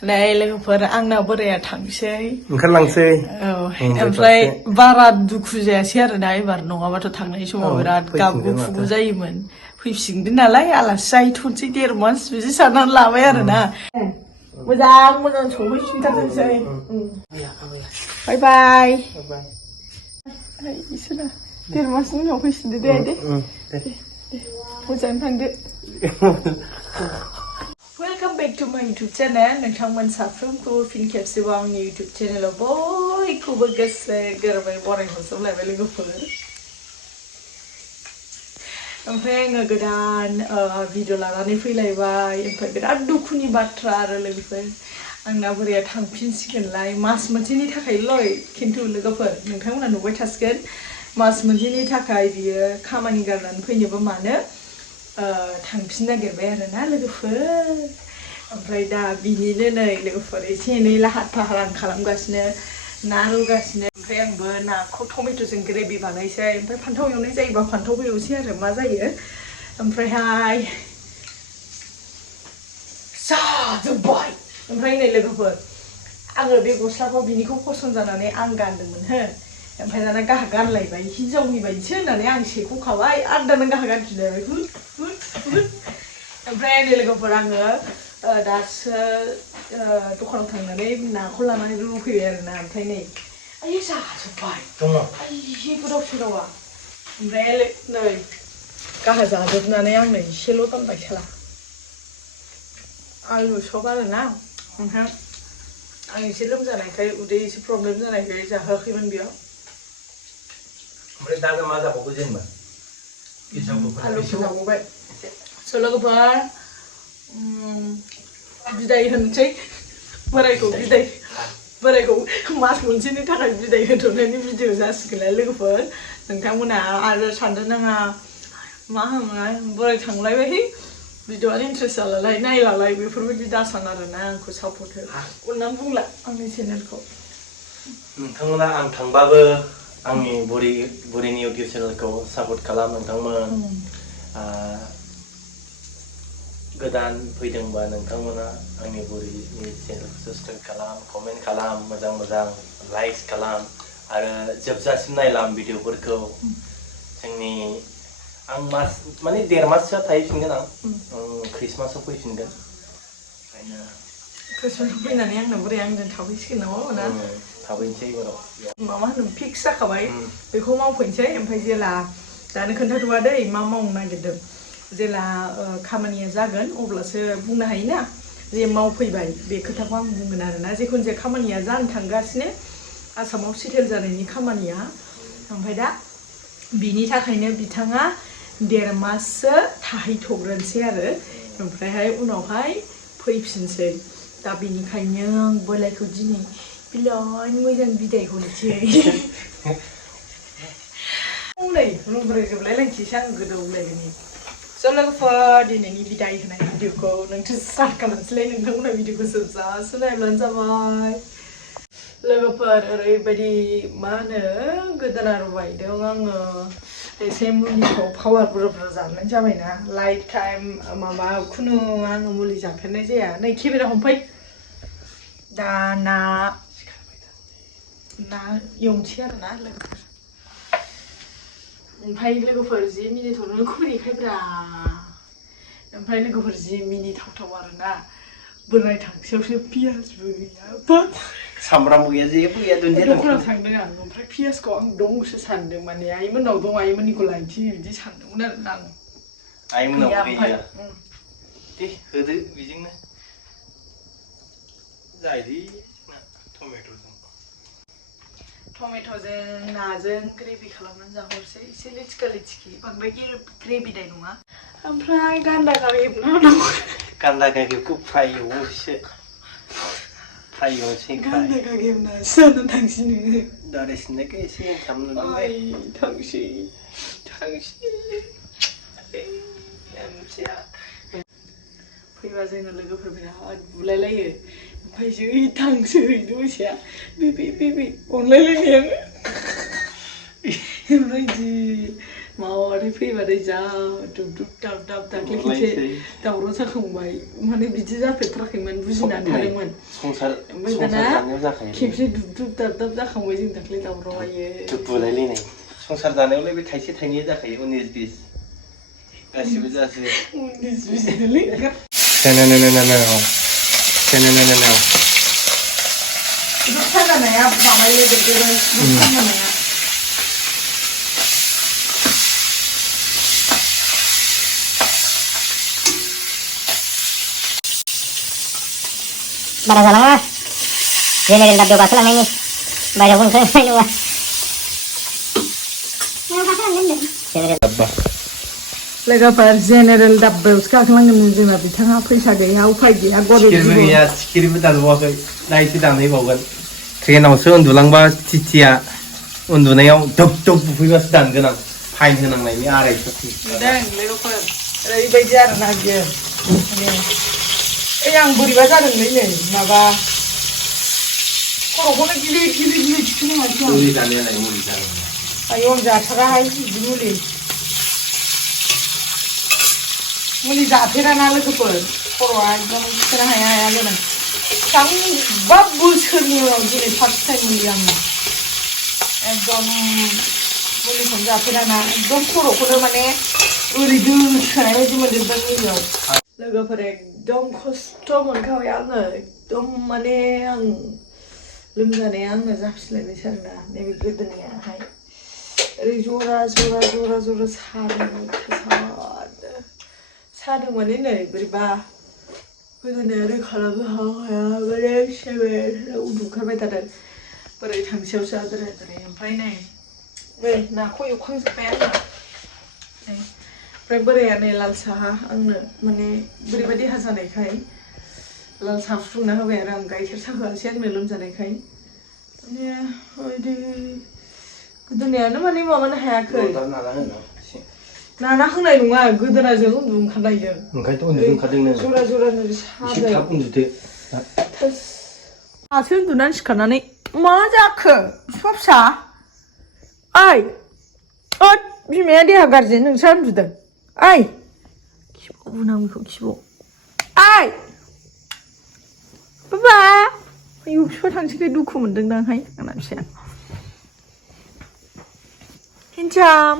Này लोगोफोर आंना बोराया थांसै ओंखारलांसै ओमफ्राय बारा दुखु जायासै आरो ना एबार नङाबाथ' थांनाय समाव बिराद गाबगु खुगु जायोमोन फैफिनगोन नालाय आलासि जाहैथ'नोसै 1.5 मास बिदि साननानै लाबाय आरो ना मोजां सौहैफिनथारथोंसै बाय बाय इसोरा 1.5 मासनि उनाव फैफिनदो दे मोजाङै थांदो Welcome back to my YouTube channel. नोंथांमोन साफ्रोमखौ फिन खेबसेबाव आंनि YouTube channelआव बयखौबो गोसो गोरबै बरायहरजोबलायबाय लोगोफोर ओमफ्राय आङो गोदान भिडिअ लानानै फैलायबाय ओमफ्राय बिराद दुखुनि बाथ्रा आरो लोगोफोर आंना बोराया थांफिनसिगोनलाय मास मोनसेनि थाखायल' खिन्थु लोगोफोर नोंथांमोना नुबाय थासिगोन मास मोनसेनि थाखाय बियो खामानि गारनानै फैनोबो मानो थांफिन नागिरबाय आरो ना लोगोफोर ओमफ्राय दा बिनिनो नै लोगोफोर एसे एनै लाहार फाहार आं खालामगासिनो ना रुगासिनो ओमफ्राय आंबो नाखौ टमेट'जों ग्रेभि बानायसै ओमफ्राय फान्थाव एवनाय जायोबा फान्थावबो एवसै आरो मा जायो ओमफ्रायहाय जाजोब्बाय ओमफ्राय नै लोगोफोर आङो बे गस्लाखौ बिनिखौ फसन जानानै आं गानदोंमोन हो ओमफ्राय दाना गाहा गानलायबाय हिनजावनि बायदिसो होननानै आं सेख'खाबाय आरो दाना गाहा गानफिनलायबाय ओमफ्राय नै लोगोफोर आङो दासो दखानाव थांनानै नाखौ लानानै रुफैबाय आरो ना ओमफ्राय नै आयै जाजोब्बाय आयै गोदाव सोरावा ओमफ्राय नै गाहा जाजोबनानै आंनो एसेल' दोनबाय साला आलु सब आरो ना ओमफ्राय आं एसे लोमजानायखाय उदै एसे प्रब्लेम जानायखाय जाहोआखैमोन बेयाव ओमफ्राय दा मा जाबावगौ जेनेबा आलुखौ जाबावबाय लोगोफोर बिदाय होनोसै बोरायखौ मास मोनसेनि थाखाय बिदाय होथ'नायनि भिडिअ जासिगोनलाय लोगोफोर नोंथांमोना आरो साननो नाङा मा होनो बोराय थांलायबाय भिडिअआनो इन्ट्रेस्ट जालालाय नायलालाय बेफोरबायदि दासान आरोना आंखौ सापर्ट हो अननानै बुंला आंनि चेनेलखौ नोंथांमोना आं थांबाबो आंनि बुरिनि इउटिउब चेनेलखौ सापर्ट खालाम नोंथांमोन गोदान फैदोंबा नोंथांमोना आंनि बुरिनि चेनेलखौ साबस्क्राइब खालाम कमेन्ट खालाम मोजां लाइक खालाम आरो जोबजासिम नायलाम भिडिअफोरखौ जोंनि आं मास माने 1.5 माससो थाहैफिनगोन आं ख्रिस्टमासाव फैफिनगोन ओंखायनो ख्रिस्टमासाव फैनानै आंना बोराया आंजों थाफैसिगोन नामा ना थाफैनोसै उनाव मा होनो फिक्स जाखाबाय बेखौ मावफैनोसै ओमफ्राय जेला दानो खोन्थाथ'वा दै मा मावनो नागिरदों जेला खामानिया जागोन अब्लासो बुंनो हायोना जे मावफैबाय बे खोथाखौ आं बुंगोन आरोना जेखुनु जाया खामानिया जानो थांगासिनो आसामाव सेटेल जानायनि खामानिया ओमफ्राय दा बिनि थाखायनो बिथाङा 1.5 माससो थाहैथ'ग्रोनोसै आरो ओमफ्रायहाय उनावहाय फैफिनसै दा बेनिखायनो आं बोरायखौ दिनै बिराद मोजां बिदाय हरसै नै रुब्रायजोबलायलायनोसैसो आं गोदौलायगोन लोगोफोर दिनैनि बिदाय होनाय भिडिअखौ नोंथोर स्टार्ट खालामसैलाय नोंथांमोना भिडिअखौ जोबजासे नायब्लानो जाबाय लोगोफोर ओरैबायदि मा होनो गोदोना रुबायदों आङो एसे मुलिखौ पावार बुरजा जानाय जाबायना लाइफ टाइम माबा खुनु आङो मुलि जाफेरनाय जाया नै केमेरा हमफै दा ना एवनोसै आरो ना लोगोफोर ओमफ्राय लोगोफोर जि मिनिथावनो खुरैखायब्रा ओमफ्राय लोगोफोर जि मिनिथावथाव आरोना बोराय थांसेयावसो पियासबो गैया सामब्रामबो गैया जेबो गैया दुन्दिया दखानाव थांदों आं ओमफ्राय पियासखौ आं दंसो सानदों माने आइमोननाव दं आइमोननिखौ लायनोसै बिदि सानदोंमोन आरोना आं आइमोननाव गैया दे होदो बेजोंनो जायोलै टमेट'जों नाजों ग्रेभि खालामनानै जाहरसै एसे लिथिखि बांद्राय ग्रेभिदाय नङा ओमफ्राय गान्दा गागेबखौ फ्राय एवोसो गान्दा गागेब नासो जानानै थांसै नोङो दारे सिननायखौ एसे खालामनो थांसै फैबा जोङो लोगोफोर बिराद बुलायलायो ओमफ्राय जै थांसै दसेया बे अनलायलायनायानो ओमफ्राय जि मावारि फैबाथाय जा दुब दुब दाब दाब दाख्लै खेबसे दावराव जाखांबाय माने बिदि जाफेरथाराखैमोन बुजिनानै थादोंमोन ओमफ्राय दाना खेबसे दुब दुब दाब दाब जाखांबाय जों दाख्लै दावरावहायो दुब बुलायलायनाय संसार जानायावलाय बे थाइसे थाइनैया जाखायो 19-20 गासिबो जासै 19-20 Bara jalan general dabdo basal ini bayar pun saya ini wah लोगोफोर जेनेरेल दाब्बायावसो गाखोनांगोन जोंना बिथाङा फैसा गैया उफाय गैया गरिबबो गैया सिखिरिबो दानबावाखै दाइसो दानहैबावगोन ट्रेनावसो उन्दुलांबा टिटिया उन्दुनायाव धब धब बुफैबासो दानगोन आं फाइन होनांनायनि 250 लोगोफोर ओरैबायदि आरोना बियो आं बोरैबा जादोंलै नै माबा खर'खौनो गिलिर गिलिर गिलिर थिखोनो हायाखै आं मुलि जानायालाय मुलि जानाय आयौ आं जाथाराहाय बिदि मुलि जाफेराना लोगोफोर खर'आ एकदम थिखोनो हाया हाया जादों बेसेबांबा बोसोरनि उनाव दिनै फार्स्ट टाइम मुलि आङो एकदम मुलिखौनो जाफेराना एकदम खर'खौनो माने ओरै दोसोनाय बायदि मोनजोबदों मुलियाव लोगोफोर एकदम खस्थ' मोनखाबाय आङो एकदम माने आं लोमजानाया आंनो जाफिनलायबायसो आरोना नैबे गोदोनायाहाय ओरै जरा जरा जरा जरा सादों माने नै बोरैबा गोदोनाया ओरै खालामनो हाया माने सेबेर उन्दुखारबाय थादों बोरै थांसेयावसो आद्राय ओमफ्राय नै नाखौ एवखांजोब्बाय आङो ओमफ्राय बोराया नै लाल साहा आंनो माने बोरैबा देहा जानायखाय लाल साहा फुदुंना होबाय आरो आं गाइखेर साहा होआसै आंनो लोमजानायखाय माने बिदि गोदोनायानो माने माबानो हायाखै नाना होनाय नङा गोदोनाजों उन्दु ओंखारनायजों ओंखायनोथ' उन्दु ओंखारदों नों जरा जरानो सादों थाब उन्दुदो दासो उन्दुनानै सिखारनानै मा जाखो बिफा फिसा ओइ बिमाया देहा गाज्रि नोंस्रा उन्दुदों ओइ खिबाव बुनां बेखौ खिबाव ओइ बाबा आयौ बिफा थांसैखाय दुखु मोनदोंदांहाय आंना फिसाया हिनजाम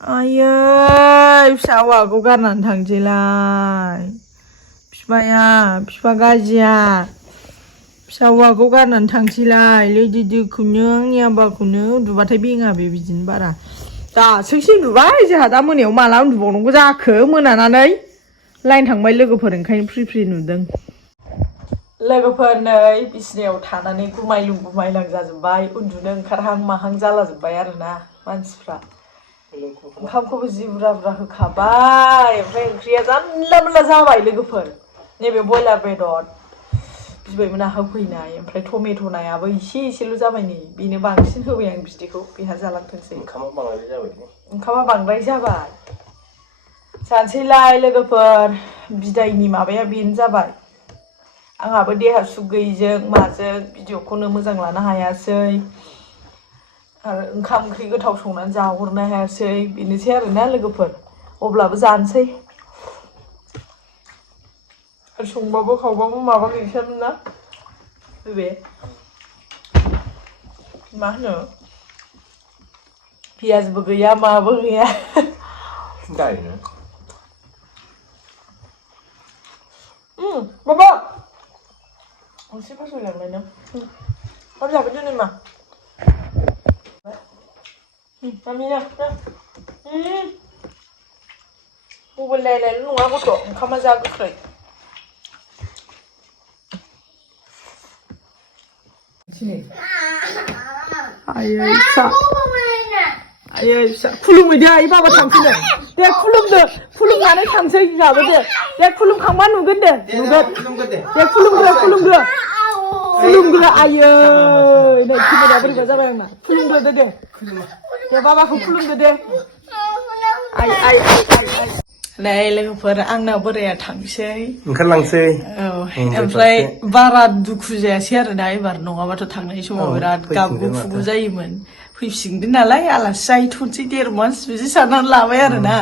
आयै फिसा हौवाखौ गारनानै थांसैलाय बिफा गाजिया फिसा हौवाखौ गारनानै थांसैलाय लेडि दिखौनो आंनि आबाखौनो उन्दुबाथाय बेङा बे बिदिनो बारा दासोसो उन्दुबाय जोंहा दा मोनायाव माला उन्दुबावनांगौ जाखो मोनानानै लाइन थांबाय लोगोफोर ओंखायनो फ्रि फ्रि नुदों लोगोफोर नै बिसिनायाव थानानै गुमायलां जाजोब्बाय उन्दुनो ओंखारहां माहां जालाजोब्बाय आरोना मानसिफ्रा ओंखामखौबो जि बुरजा बुरजा होखाबाय ओमफ्राय ओंख्रिया जानला मोनला जाबाय लोगोफोर नैबे बयलार बेदर बिबैमोना होफैनाय ओमफ्राय टमेट' नायाबो एसेल' जाबाय नै बेनो बांसिन होबाय आं बिदैखौ बेहा जालांथोंसै ओंखामा बांद्राय जाबाय जानोसैलाय लोगोफोर बिदायनि माबाया बेनो जाबाय आंहाबो देहा सुख गैयिजों माजों भिडिअखौनो मोजां लानो हायासै आरो ओंखाम ओंख्रि गोथाव संनानै जाहरनो हायासै बेनोसै आरोना लोगोफोर अब्लाबो जानोसै संबाबो खावबाबो माबा गैखायामोन ना बे मा होनो पियाजबो गैया माबो गैया बाबा एसे फासयलांलाय नों मा जाबाय दिनै मा मामिया मबाइल नायनायल' नङा गथ' ओंखामा जा गोख्रै आयै फिसा खुलुमहैदो आइ बाबा थांसैनो दे खुलुमनानै थांसै जोंहाबो दे खुलुमखांबा नुगोन दे खुलुमग्रो आयै नै खेमेराया बोरैबा जाबाय आंना खुलुमग्रोदो दे बाबाखौ खुलुमदो दे आइ नै लोगोफोर आंना बोराया थांसै ओंखारलांसै औ ओमफ्राय बारा दुखु जायासै आरो ना एबार नङाबाथ' थांनाय समाव बिराद गाबगु खुगु जायोमोन फैफिनगोन नालाय आलासि जाहैथ'नोसै 1.5 मास बिदि साननानै लाबाय आरो ना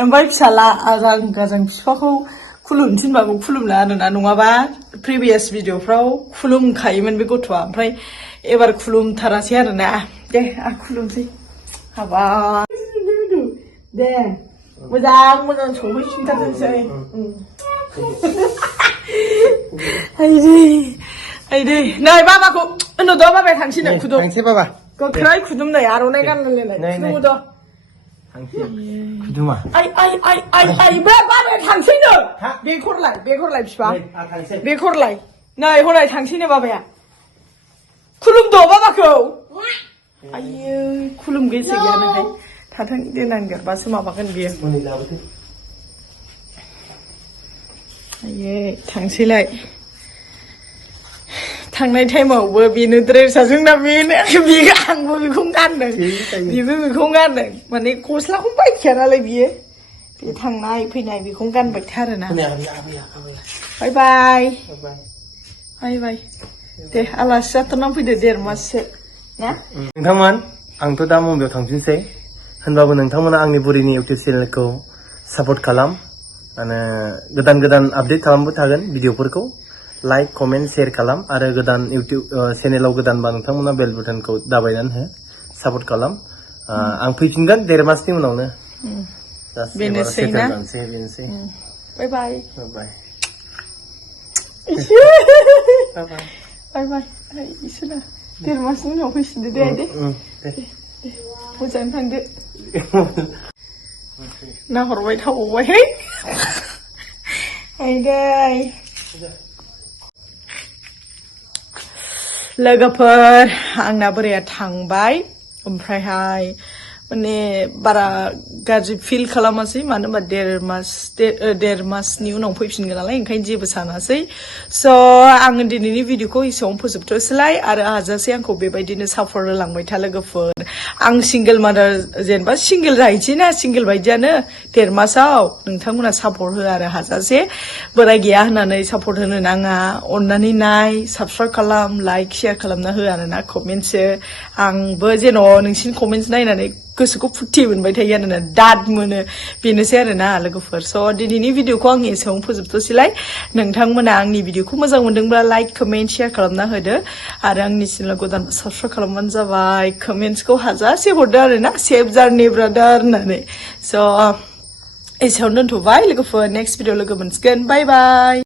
ओमफ्राय फिसाला आजां गाजां बिफाखौ खुलुमनो थिनबाबो खुलुमला आरो ना नङाबा प्रिभियास भिडिअफ्राव खुलुमखायोमोन बे गथ'आ ओमफ्राय एबार खुलुमथारासै आरो ना दे आं खुलुमसै हाबा दे मोजां सौहैफिनथारथोंसै आइदै नै बाबाखौ नुद' बाबाया थांसैनो खुदुम थांसै बाबा गोख्रै खुदुम नै आर'नाइ गानलायलायनाय खुदुमद' खुदुमा आइ बे बाबाया थांसैनो बेखरलाय बिफा बेखरलाय नै हनै थांसैनो बाबाया खुलुमद' बाबाखौ आइयो खुलुम गोसो गैया नोहाय थाथों देनां देरबासो माबागोन बियो आइयै थांसैलाय थांनाय टाइमावबो बेनो ड्रेसा जोंना बेनो आंबो बेखौनो गानदों बेबो बेखौनो गानदों माने गस्लाखौनो बायखाया नालाय बियो बे थांनाय फैनाय बेखौनो गानबाय थारोना बाय बाय दे आलासि जाथ'नानै फैदो 1.5 माससो ना नोंथांमोन आंथ' दा मुम्बाइआव थांफिनसै होनबाबो नोंथांमोना आंनि बुरिनि इउटिउब चेनेलखौ सापर्ट खालाम माने गोदान आपडेट खालामबाय थागोन भिडिअफोरखौ लाइक कमेन्ट शेयार खालाम आरो गोदान इउटिउब चेनेलाव गोदानबा नोंथांमोना बेल बटनखौ दाबायनानै हो सापर्ट खालाम आं फैफिनगोन 1.5 मासनि उनावनो बेनोसै ना बेनोसै बाय बाय इसोरा 1.5 मासनि उनाव फैफिनदो दे मोजाङै थांदो नाहरबाय थाबावबायहाय आइदै लोगोफोर आंना बोराया थांबाय ओमफ्रायहाय माने बारा गाज्रि फिल खालामासै मानो होनबा 1.5 मासनि उनाव फैफिनगोन नालाय ओंखायनो जेबो सानासै स' आङो दिनैनि भिडिअखौ एसेयावनो फोजोबथ'सैलाय आरो हाजासे आंखौ बेबायदिनो सापर्ट होलांबाय था लोगोफोर आं सिंगल मादार जेनेबा सिंगल जाहैसै ना सिंगल बायदियानो 1.5 मासाव नोंथांमोना सापर्ट हो आरो हाजासे बोराय गैया होननानै सापर्ट होनो नाङा अननानै नाय साबस्क्राइब खालाम लाइक शेयार खालामना हो आरो ना कमेन्टसो आंबो जेन' नोंसिनि कमेन्टस नायनानै गोसोखौ फुर्ति मोनबाय थायो आरोना दाद मोनो बेनोसै आरोना लोगोफोर स' दिनैनि भिडिअखौ आं एसेयावनो फोजोबथ'सैलाय नोंथांमोना आंनि भिडिअखौ मोजां मोनदोंब्ला लाइक कमेन्ट शेयार खालामना होदो आरो आंनि चेनेलखौ गोदान साबस्क्राइब खालामबानो जाबाय कमेन्ट्सखौ हाजासे हरदो आरोना सेभ जार्नि ब्रादार होननानै स' एसेयावनो दोनथ'बाय लोगोफोर नेक्स्ट भिडिअ लोगो मोनसिगोन बाय बाय